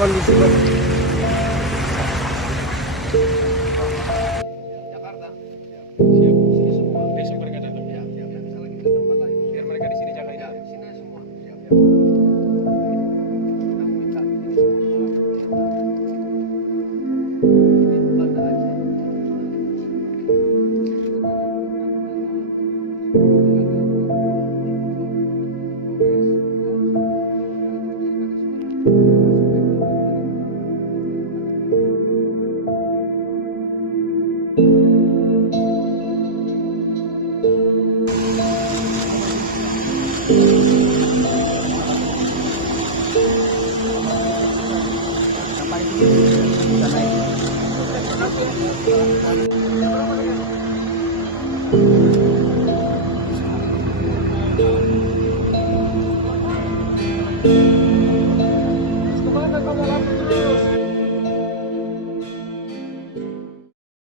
kondisi Bang. Jakarta. Siap. Sini semua. Besok mereka datang. Ya, siap. Bisa lagi ke tempat lain. Biar mereka di sini jagain. Ya, di sini semua. Siap. Siap. Kita minta ini semua peralatan kelihatan. Ini Banda Aceh. Yang paling tinggi bisa naik.